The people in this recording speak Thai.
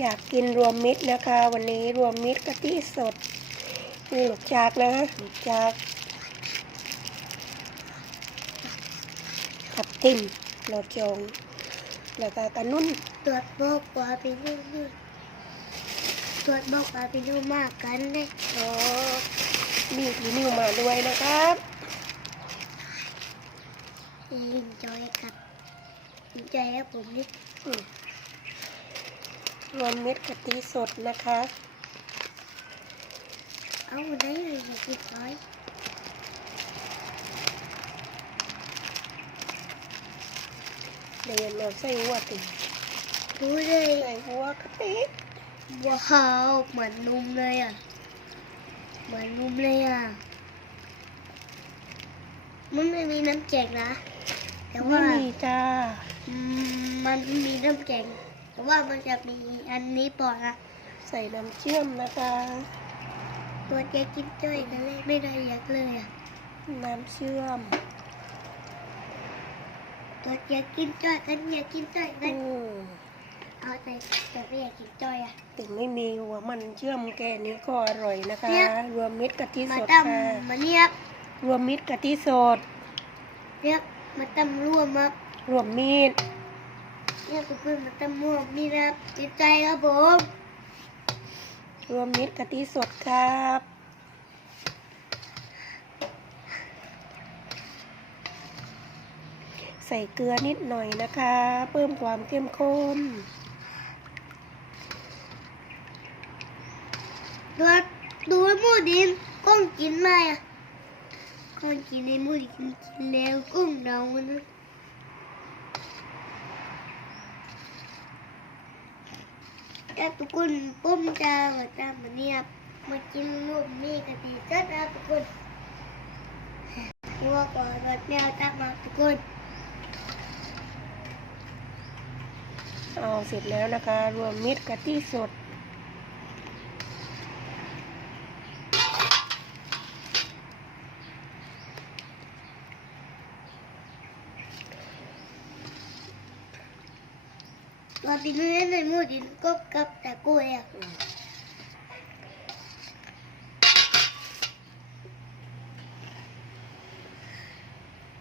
อยากกินรวมมิตรนะคะ วันนี้รวมมิตรกะทิสดนี่หลูกจากนะหลกจากขับทิมโลจงแล้วก็กระนุ่นตรวจบอกว่าพี่นุ่นตรวจบอกว่าพี่นุ่มมากกันเลยอ๋อมีผีนิวมาด้วยนะครับลินจอยกับลินจอยกับผมนี่ รวมมิตรกะทิสดนะคะ เอาได้เลยอย่าคิดน้อยเดินมาใส่หัวติดูเลยใส่หัวกะทิว้าวเหมือนนุ่มเลยอะ เหมือนนุ่มเลยอะ มันไม่มีน้ำแข็งนะ แต่ไม่ว่ามีจ้าอืมมันมีน้ำแข็งแต่ว่ามันจะมีอันนี้ปอดนะใส่น้ำเชื่อมนะคะ ตัวแกกินจ้อยกันเลยไม่ได้อยากเลยอะน้ำเชื่อม ตัวแกกินจ้อยกันอยากกินจ้อยกัอืนมเอาแต่แต่ไม่อยากกินจ้อยอะถึงไม่มีหัวมันเชื่อมแกนี้ก็อร่อยนะคะเนี่ยรวมมิตรกะทิมาสดตั้มค่ะมาเรียกรวมมิตรกะทิสดเรียกมาตั้มร่วมมารวมมีด เรียกเพื่อนมาตั้มร่วมมีนะจิตใจครับผมรวมมิตรกะทิสดครับใส่เกลือนิดหน่อยนะคะ เพิ่มความเข้มข้นดูดูไอ้มูดินก้องกินไหมอะก้องกินในมูดินกินแล้วก้องเรามันนะถ้าทุกคนปุ้มจะมาตามมาเนี่ยมากินรูปนี่กันดีจัดนะทุกคนตัวก่อนแบบแนวตามมาทุกคนเอาเสร็จแล้วนะคะ รวมมิตรกะทิสด ตัวที่นี่ในมู